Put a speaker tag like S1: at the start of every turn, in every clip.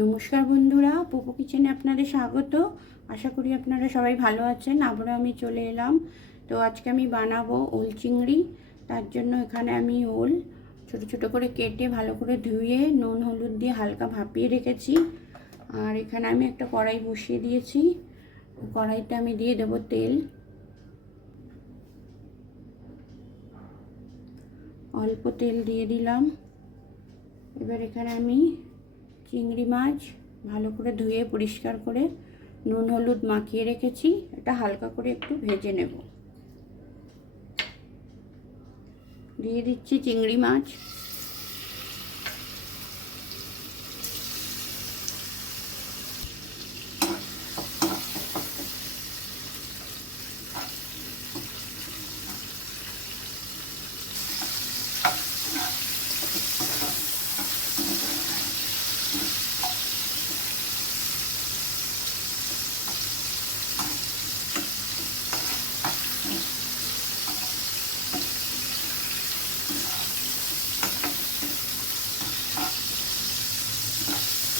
S1: নমস্কার বন্ধুরা, পোপো কিচেনে আপনাদের স্বাগত। আশা করি আপনারা সবাই ভালো আছেন, আবারও আমি চলে এলাম। তো আজকে আমি বানাবো ওল চিংড়ি, তার জন্য এখানে আমি ওল ছোট ছোট করে কেটে ভালো করে ধুয়ে নুন, হলুদ দিয়ে হালকা ভাপিয়ে রেখেছি। আর এখানে আমি একটা কড়াই বসিয়ে দিয়েছি। কড়াইতে আমি দিয়ে দেবো তেল। অল্প তেল দিয়ে দিলাম। এবার এখানে আমি চিংড়ি মাছ ভালো করে ধুয়ে পরিষ্কার করে নুন, হলুদ মাখিয়ে রেখেছি। এটা হালকা করে একটু ভেজে নেব। দিয়ে দিচ্ছি চিংড়ি মাছ।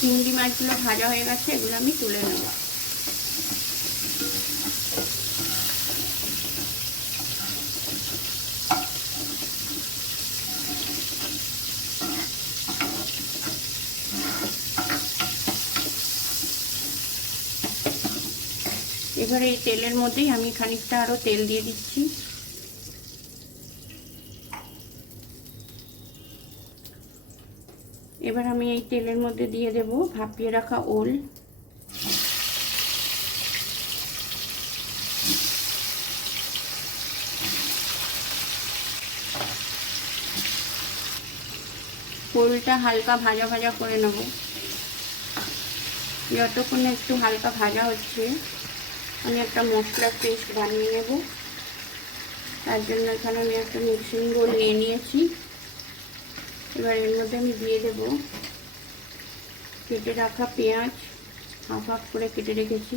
S1: চিংড়ি মাছগুলো ভাজা হয়ে গেছে, এগুলো আমি তুলে নেব। এবারে এই তেলের মধ্যেই আমি খানিকটা আরও তেল দিয়ে দিচ্ছি। এবার আমি এই তেলের মধ্যে দিয়ে দেব ভাপিয়ে রাখা ওল। ওলটা হালকা ভাজা ভাজা করে নেব। যতক্ষণ একটু হালকা ভাজা হচ্ছে, আমি একটা মশলার পেস্ট বানিয়ে নেব। তার জন্য এখানে আমি একটা মিক্সিং বোল নিয়ে নিয়েছি। এবার এর মধ্যে আমি দিয়ে দেব কেটে রাখা পেঁয়াজ, হাফ হাফ করে কেটে রেখেছি।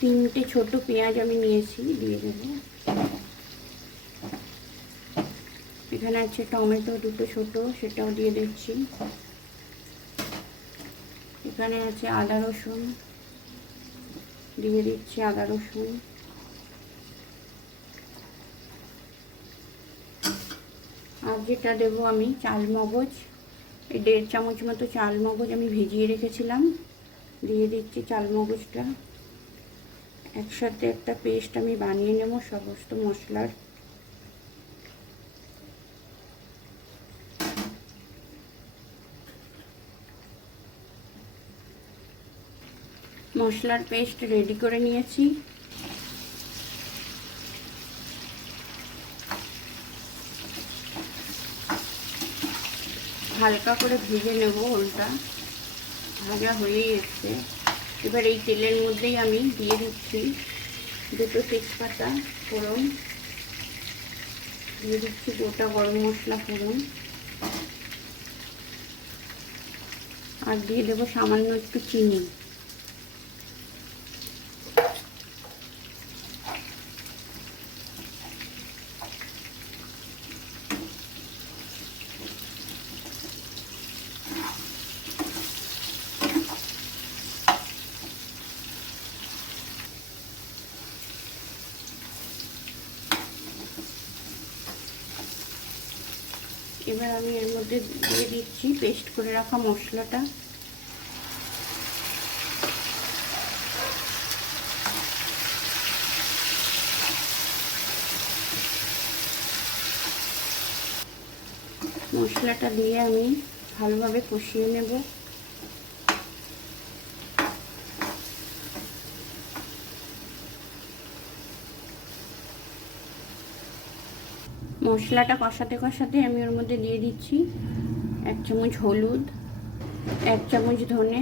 S1: তিনটে ছোট পেঁয়াজ আমি নিয়েছি, দিয়ে দেব। এখানে আছে টমেটো দুটো ছোট, সেটাও দিয়ে দিচ্ছি। এখানে আছে আদা রসুন, দিয়ে দিচ্ছি আদা রসুন। আর যেটা দেবো আমি চাল মগজ। এই দেড় চামচ মতো চাল মগজ আমি ভিজিয়ে রেখেছিলাম। দিয়ে দিচ্ছি চাল মগজটা। একসাথে একটা পেস্ট আমি বানিয়ে নেব সমস্ত মশলার। মশলার পেস্ট রেডি করে নিয়েছি। হালকা করে ভেজে নেব ওলটা। ভাজা হয়েই এসছে। এবার এই তেলের মধ্যেই আমি দিয়ে দিচ্ছি দুটো তেজপাতা ফোড়ন। দিয়ে দিচ্ছি গোটা গরম মশলা ফোড়ন। আর দিয়ে দেবো সামান্য একটু চিনি। এবার আমি এর মধ্যে দিয়ে দিচ্ছি পেস্ট করে রাখা মশলাটা। মশলাটা দিয়ে আমি ভালোভাবে কষিয়ে নেব। মশলাটা কষাতে কষাতে আমি ওর মধ্যে দিয়ে দিচ্ছি এক চামচ হলুদ, এক চামচ ধনে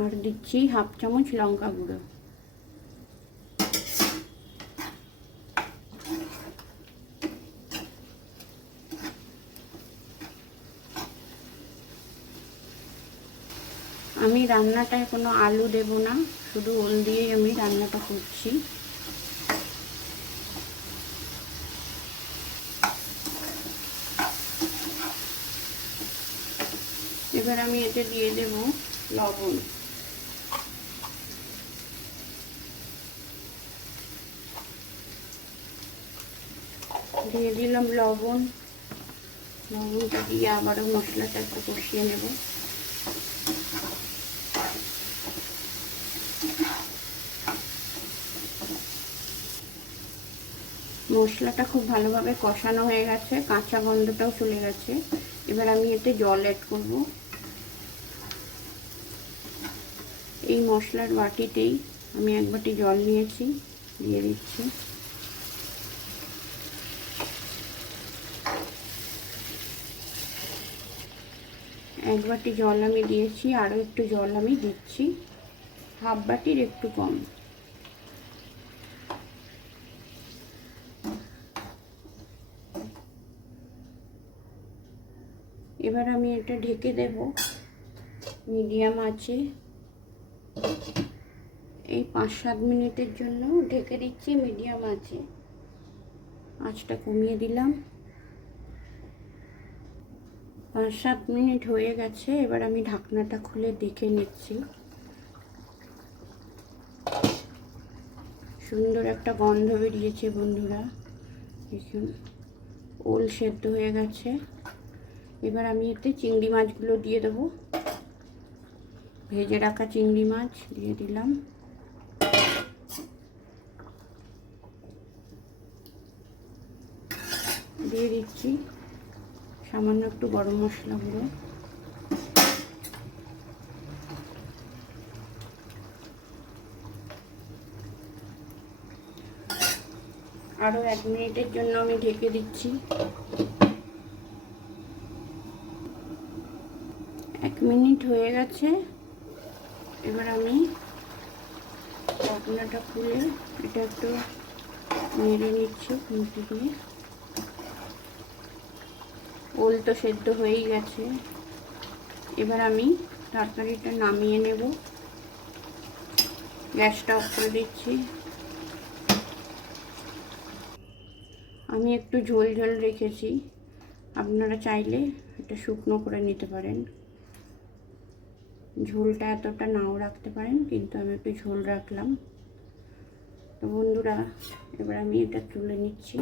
S1: আর দিচ্ছি হাফ চামচ লঙ্কা গুঁড়ো। আমি রান্নাটায় কোনো আলু দেব না, শুধু ওল দিয়েই আমি রান্নাটা করছি। এবার আমি এতে দিয়ে দেব লবণ। দিয়ে দিলাম লবণ। লবণটা দিয়ে আবারও মশলাটা একটু কষিয়ে নেব। মশলাটা খুব ভালোভাবে কষানো হয়ে গেছে, কাঁচা গন্ধটাও চলে গেছে। এবার আমি এতে জল অ্যাড করব। এই মশলার বাটিতেই আমি এক বাটি জল নিয়েছি, দিয়ে দিচ্ছি। এক বাটি জল আমি দিয়েছি, আরও একটু জল আমি দিচ্ছি, হাফ বাটির একটু কম। এবার আমি এটা ঢেকে দেব, মিডিয়াম আছে। এই পাঁচ সাত মিনিটের জন্য ঢেকে দিচ্ছি, মিডিয়াম আছে। আঁচটা কমিয়ে দিলাম। পাঁচ সাত মিনিট হয়ে গেছে, এবার আমি ঢাকনাটা খুলে দেখে নিচ্ছি। সুন্দর একটা গন্ধ বেরিয়েছে বন্ধুরা। দেখুন, ওল সেদ্ধ হয়ে গেছে। এবার আমি এতে চিংড়ি মাছগুলো দিয়ে দেবো। ভেজে রাখা চিংড়ি মাছ দিয়ে দিলাম। দিয়ে দিচ্ছি। সামান্য একটু গরম মশলা গুঁড়ো। আরও এক মিনিটের জন্য আমি ঢেকে দিচ্ছি। এক মিনিট হয়ে গেছে। এবার আমি ঢাকনাটা খুলে এটা একটু নেড়ে নিচ্ছি খুঁটি দিয়ে। তো সেদ্ধ হয়েই গেছে। এবার আমি তরকারিটা নামিয়ে নেব। গ্যাসটা অফ করে দিচ্ছি। আমি একটু ঝোল ঝোল রেখেছি। আপনারা চাইলে এটা শুকনো করে নিতে পারেন। ঝোলটা এতটা নাও রাখতে পারেন, কিন্তু আমি একটু ঝোল রাখলাম। তো বন্ধুরা, এবার আমি এটা তুলে নিচ্ছি।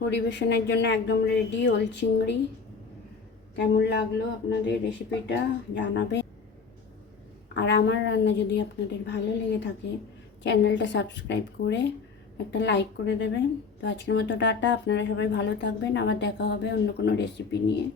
S1: পরিবেশনের জন্য একদম রেডি ওল চিংড়ি। কেমন লাগল আপনাদের রেসিপিটা জানাবে আর আমার রান্না যদি আপনাদের ভালো লেগে থাকে চ্যানেলটা সাবস্ক্রাইব করে একটা লাইক করে দেবেন। তো আজকের মতো টাটা, আপনারা সবাই ভালো থাকবেন। আবার দেখা হবে অন্য কোনো রেসিপি নিয়ে।